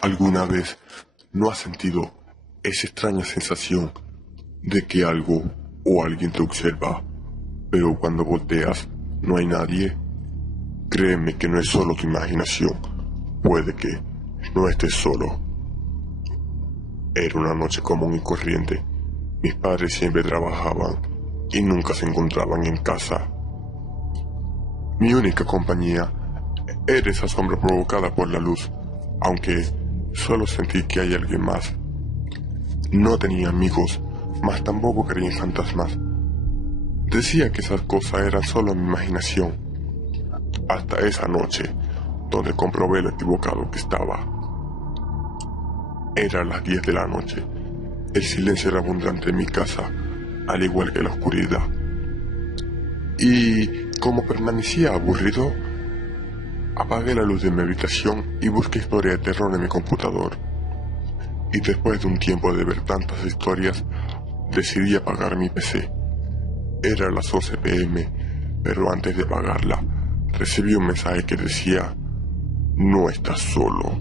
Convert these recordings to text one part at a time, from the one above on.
¿Alguna vez no has sentido esa extraña sensación de que algo o alguien te observa, pero cuando volteas no hay nadie? Créeme que no es solo tu imaginación. Puede que no estés solo. Era una noche común y corriente. Mis padres siempre trabajaban y nunca se encontraban en casa. Mi única compañía era esa sombra provocada por la luz, aunque solo sentí que hay alguien más. No tenía amigos, mas tampoco creía en fantasmas. Decía que esas cosas eran solo mi imaginación, hasta esa noche, donde comprobé lo equivocado que estaba. Eran las 10 de la noche. El silencio era abundante en mi casa, al igual que la oscuridad. Y como permanecía aburrido, apagué la luz de mi habitación y busqué historia de terror en mi computador. Y después de un tiempo de ver tantas historias, decidí apagar mi PC. Era las 11 p.m., pero antes de apagarla, recibí un mensaje que decía: "No estás solo".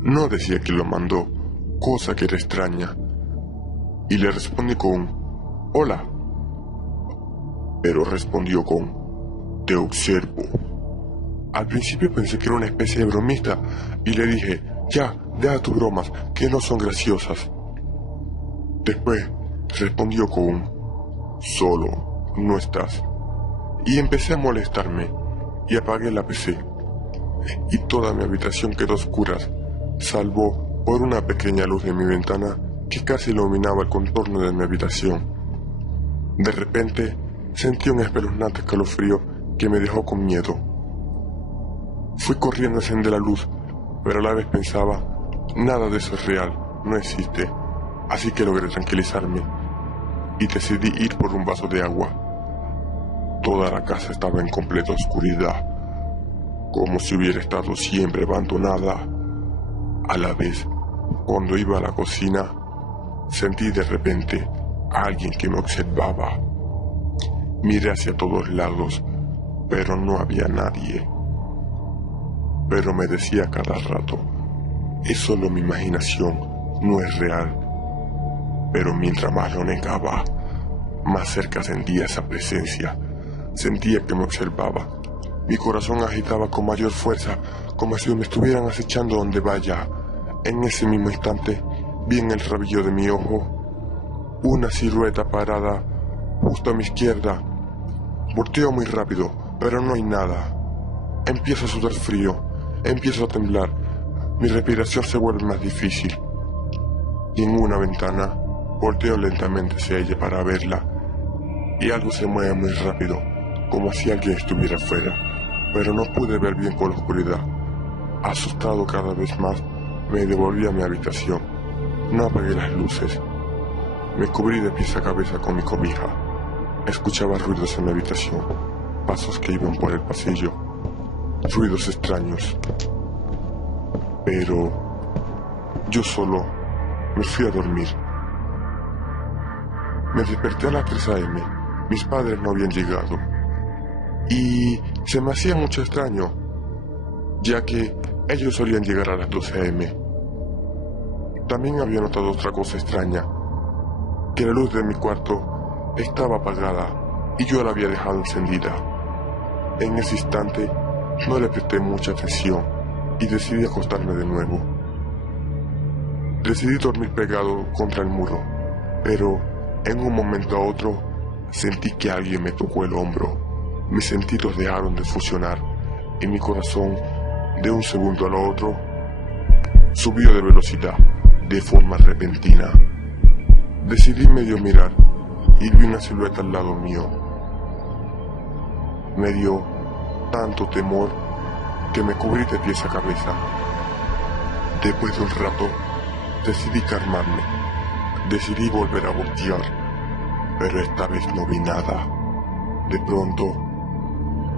No decía quién lo mandó, cosa que era extraña, y le respondí con "Hola", pero respondió con "Te observo". Al principio pensé que era una especie de bromista y le dije: "Ya, deja tus bromas, que no son graciosas". Después respondió con "Solo, no estás". Y empecé a molestarme y apagué la PC. Y toda mi habitación quedó a oscuras, salvo por una pequeña luz de mi ventana que casi iluminaba el contorno de mi habitación. De repente sentí un espeluznante escalofrío que me dejó con miedo. Fui corriendo a encender la luz, pero a la vez pensaba: nada de eso es real, no existe. Así que logré tranquilizarme y decidí ir por un vaso de agua. Toda la casa estaba en completa oscuridad, como si hubiera estado siempre abandonada. A la vez, cuando iba a la cocina, sentí de repente a alguien que me observaba. Miré hacia todos lados, pero no había nadie. Pero me decía cada rato: es solo mi imaginación, no es real. Pero mientras más lo negaba, más cerca sentía esa presencia. Sentía que me observaba. Mi corazón agitaba con mayor fuerza, como si me estuvieran acechando donde vaya. En ese mismo instante, vi en el rabillo de mi ojo una silueta parada justo a mi izquierda. Volteo muy rápido, pero no hay nada. Empiezo a sudar frío, empiezo a temblar. Mi respiración se vuelve más difícil. Y en una ventana, volteo lentamente hacia ella para verla. Y algo se mueve muy rápido, como si alguien estuviera afuera, pero no pude ver bien con la oscuridad. Asustado cada vez más, me devolví a mi habitación. No apagué las luces. Me cubrí de pies a cabeza con mi cobija. Escuchaba ruidos en la habitación, pasos que iban por el pasillo, ruidos extraños. Pero yo solo me fui a dormir. Me desperté a las 3 a.m. Mis padres no habían llegado. Y se me hacía mucho extraño, ya que ellos solían llegar a las 12 a.m. También había notado otra cosa extraña, que la luz de mi cuarto estaba apagada y yo la había dejado encendida. En ese instante no le presté mucha atención y decidí acostarme de nuevo. Decidí dormir pegado contra el muro, pero en un momento a otro sentí que alguien me tocó el hombro. Mis sentidos dejaron de funcionar y mi corazón, de un segundo al otro, subió de velocidad de forma repentina. Decidí medio mirar y vi una silueta al lado mío. Me dio tanto temor que me cubrí de pies a cabeza. Después de un rato, decidí calmarme. Decidí volver a voltear, pero esta vez no vi nada. De pronto,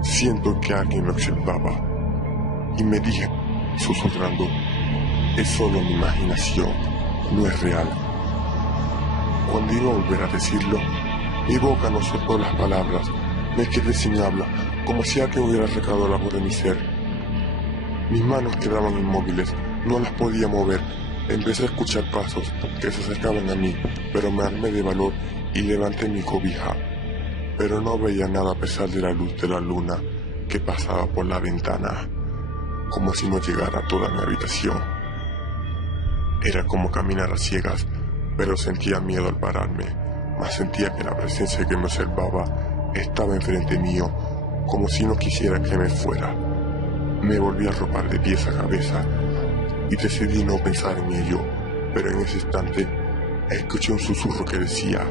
siento que alguien me observaba y me dije, susurrando: es solo mi imaginación, no es real. Cuando iba a volver a decirlo, mi boca no soltó las palabras. Me quedé sin habla, como si alguien hubiera arrancado la voz de mi ser. Mis manos quedaban inmóviles, no las podía mover. Empecé a escuchar pasos que se acercaban a mí, pero me armé de valor y levanté mi cobija. Pero no veía nada a pesar de la luz de la luna que pasaba por la ventana, como si no llegara a toda mi habitación. Era como caminar a ciegas, pero sentía miedo al pararme, mas sentía que la presencia que me observaba estaba enfrente mío, como si no quisiera que me fuera. Me volví a arropar de pies a cabeza y decidí no pensar en ello, pero en ese instante escuché un susurro que decía: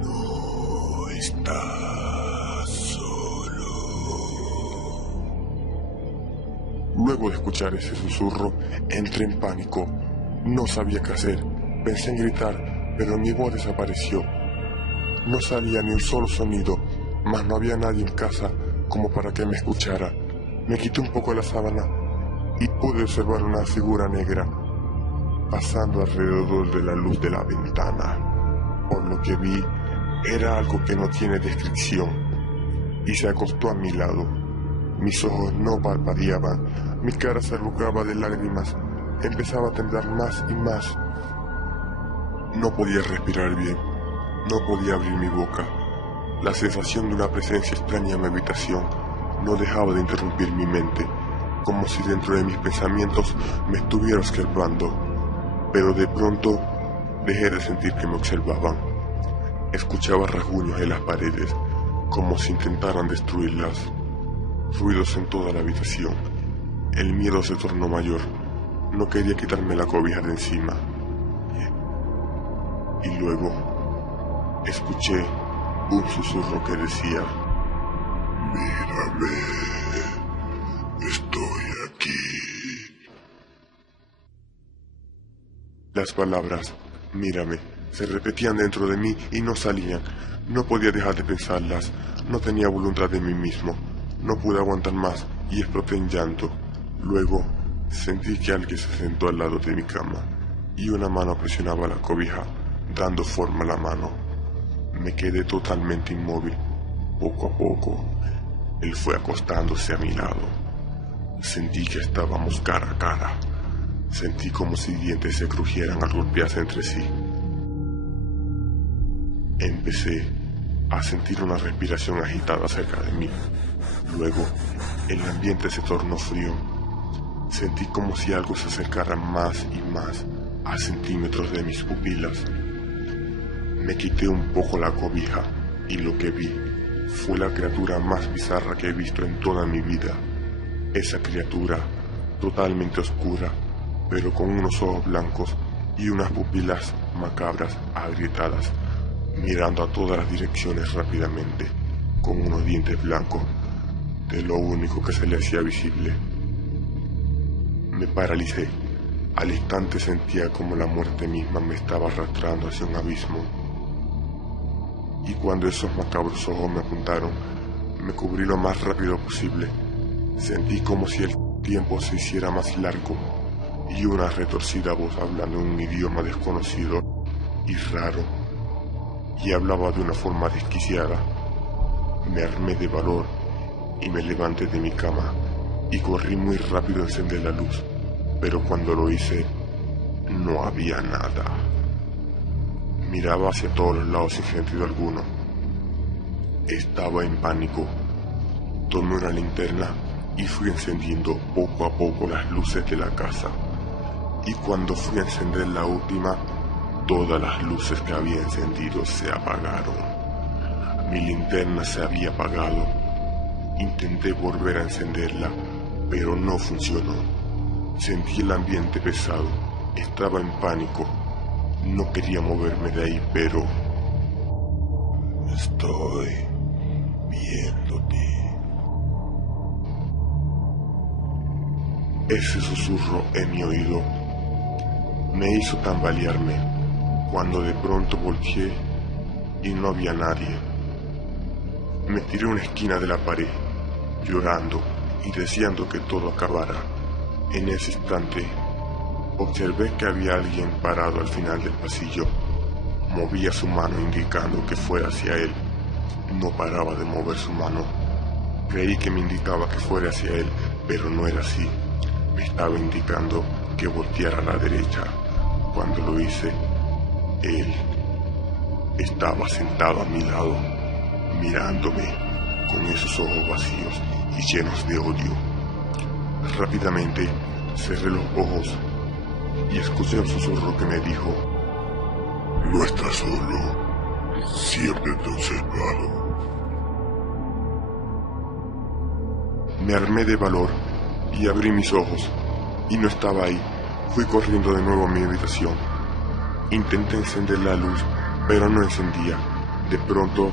"No estás solo". Luego de escuchar ese susurro, entré en pánico. No sabía qué hacer. Pensé en gritar, pero mi voz desapareció. No salía ni un solo sonido, mas no había nadie en casa como para que me escuchara. Me quité un poco la sábana y pude observar una figura negra pasando alrededor de la luz de la ventana. Por lo que vi, era algo que no tiene descripción, y se acostó a mi lado. Mis ojos no parpadeaban, mi cara se arrugaba de lágrimas, empezaba a temblar más y más. No podía respirar bien, no podía abrir mi boca. La sensación de una presencia extraña en mi habitación no dejaba de interrumpir mi mente, como si dentro de mis pensamientos me estuviera observando. Pero de pronto dejé de sentir que me observaban. Escuchaba rasguños en las paredes, como si intentaran destruirlas. Ruidos en toda la habitación. El miedo se tornó mayor. No quería quitarme la cobija de encima. Y luego escuché un susurro que decía: "Mírame, estoy aquí". Las palabras "mírame" se repetían dentro de mí y no salían. No podía dejar de pensarlas. No tenía voluntad de mí mismo. No pude aguantar más y exploté en llanto. Luego sentí que alguien se sentó al lado de mi cama y una mano presionaba la cobija, dando forma a la mano. Me quedé totalmente inmóvil. Poco a poco, él fue acostándose a mi lado. Sentí que estábamos cara a cara. Sentí como si dientes se crujieran al golpearse entre sí. Empecé a sentir una respiración agitada cerca de mí. Luego, el ambiente se tornó frío. Sentí como si algo se acercara más y más a centímetros de mis pupilas. Me quité un poco la cobija y lo que vi fue la criatura más bizarra que he visto en toda mi vida. Esa criatura, totalmente oscura, pero con unos ojos blancos y unas pupilas macabras agrietadas, mirando a todas las direcciones rápidamente, con unos dientes blancos, de lo único que se le hacía visible. Me paralicé. Al instante sentía como la muerte misma me estaba arrastrando hacia un abismo. Y cuando esos macabros ojos me apuntaron, me cubrí lo más rápido posible. Sentí como si el tiempo se hiciera más largo y una retorcida voz hablando en un idioma desconocido y raro, y hablaba de una forma desquiciada. Me armé de valor y me levanté de mi cama y corrí muy rápido a encender la luz, pero cuando lo hice no había nada. Miraba hacia todos los lados sin sentido alguno. Estaba en pánico. Tomé una linterna y fui encendiendo poco a poco las luces de la casa. Y cuando fui a encender la última, todas las luces que había encendido se apagaron. Mi linterna se había apagado. Intenté volver a encenderla, pero no funcionó. Sentí el ambiente pesado. Estaba en pánico. No quería moverme de ahí, pero... Estoy viéndote. Ese susurro en mi oído me hizo tambalearme cuando de pronto volteé y no había nadie. Me tiré a una esquina de la pared, llorando y deseando que todo acabara. En ese instante, observé que había alguien parado al final del pasillo. Movía su mano indicando que fuera hacia él. No paraba de mover su mano. Creí que me indicaba que fuera hacia él, pero no era así. Me estaba indicando que volteara a la derecha. Cuando lo hice, él estaba sentado a mi lado, mirándome con esos ojos vacíos y llenos de odio. Rápidamente cerré los ojos y escuché un susurro que me dijo: "No estás solo, siempre te he observado". Me armé de valor y abrí mis ojos, y no estaba ahí. Fui corriendo de nuevo a mi habitación. Intenté encender la luz, pero no encendía. De pronto,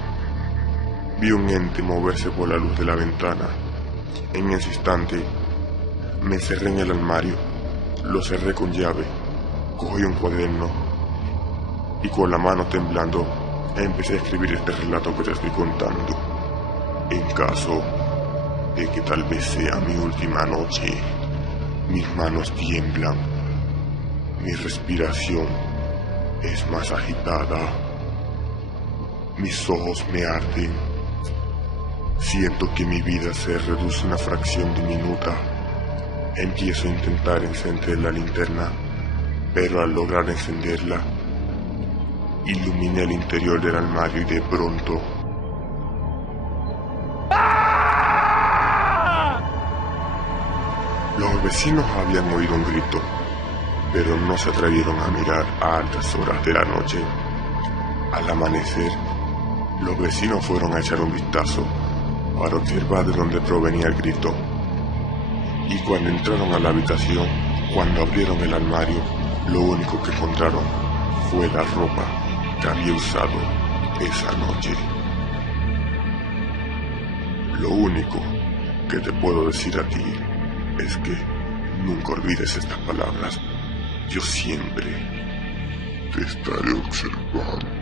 vi un ente moverse por la luz de la ventana. En ese instante, me encerré en el armario, lo cerré con llave, cogí un cuaderno y con la mano temblando empecé a escribir este relato que te estoy contando. En caso de que tal vez sea mi última noche, mis manos tiemblan, mi respiración es más agitada, mis ojos me arden, siento que mi vida se reduce a una fracción diminuta. Empiezo a intentar encender la linterna, pero al lograr encenderla, iluminé el interior del armario y de pronto los vecinos habían oído un grito, pero no se atrevieron a mirar a altas horas de la noche. Al amanecer, los vecinos fueron a echar un vistazo para observar de dónde provenía el grito. Y cuando entraron a la habitación, cuando abrieron el armario, lo único que encontraron fue la ropa que había usado esa noche. Lo único que te puedo decir a ti es que nunca olvides estas palabras. Yo siempre te estaré observando.